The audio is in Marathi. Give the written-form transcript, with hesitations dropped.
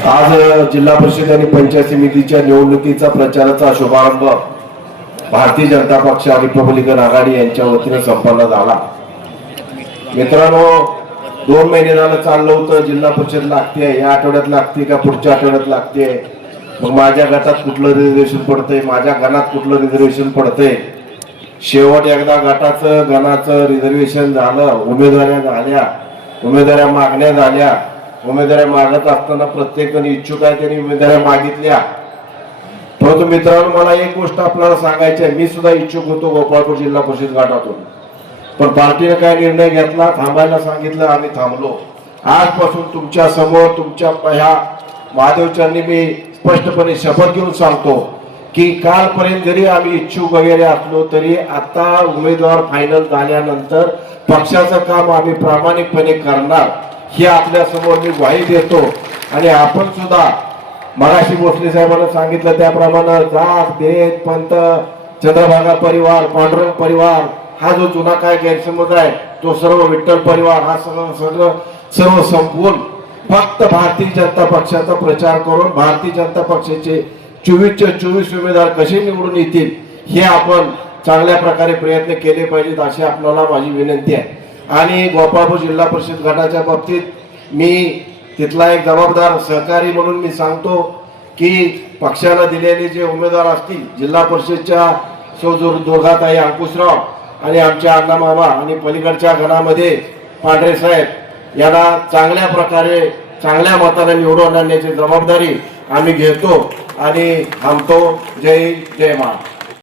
आज जिल्हा परिषद आणि पंचायत समितीच्या निवडणुकीचा प्रचाराचा शुभारंभ भारतीय जनता पक्ष आणि रिपब्लिकन आघाडी यांच्या वतीने संपन्न झाला। मित्रांनो, 2 महिने झालं चाललं होतं जिल्हा परिषद लागते, या आठवड्यात लागते का पुढच्या आठवड्यात लागते, मग माझ्या गटात कुठलं रिझर्वेशन पडतंय, माझ्या गणात कुठलं रिझर्वेशन पडतंय। शेवट एकदा गटाचं गणाचं रिझर्वेशन झालं, उमेदवाऱ्या झाल्या, उमेदवाऱ्या मागण्या झाल्या। उमेदवाऱ्या मागत असताना प्रत्येकाने इच्छुक आहे त्यांनी उमेदवाऱ्या मागितल्या। परंतु मित्रांनो, मला एक गोष्ट आपल्याला सांगायची आहे, मी सुद्धा इच्छुक होतो गोपाळपूर जिल्हा परिषद गटातून, पण पार्टीने काय निर्णय घेतला, थांबायला सांगितलं, आम्ही थांबलो। आजपासून तुमच्या समोर तुमच्या ह्या महादेवचरणी मी स्पष्टपणे शपथ घेऊन सांगतो की कालपर्यंत जरी आम्ही इच्छुक वगैरे असलो तरी आता उमेदवार फायनल झाल्यानंतर पक्षाचं काम आम्ही प्रामाणिकपणे करणार, हे आपल्या समोर मी ग्वाही देतो। आणि आपण सुद्धा मगाशी भोसले साहेबांना सांगितलं त्याप्रमाणे जात भेद पंथ चंद्रभागा परिवार पांडुरंग परिवार हा जो जुना काय गैरसमज आहे तो सर्व विठ्ठल परिवार हा सर्व संपवून फक्त भारतीय जनता पक्षाचा प्रचार करून भारतीय जनता पक्षाचे 24चे 24 उमेदवार कसे निवडून येतील हे आपण चांगल्या प्रकारे प्रयत्न केले पाहिजेत अशी आपल्याला माझी विनंती आहे। आणि गोपाळपूर जिल्हा परिषद गटाच्या बाबतीत मी तिथला एक जबाबदार सहकारी म्हणून मी सांगतो की पक्षाला दिलेले जे उमेदवार असतील जिल्हा परिषदच्या दुर्गाताई अंकुशराव आणि आमच्या अण्णा मामा आणि पलीकडच्या गणामध्ये पांढरे साहेब यांना चांगल्या प्रकारे चांगल्या मताने निवडून आणण्याची जबाबदारी आम्ही घेतो आणि थांबतो। जय जय महाराज।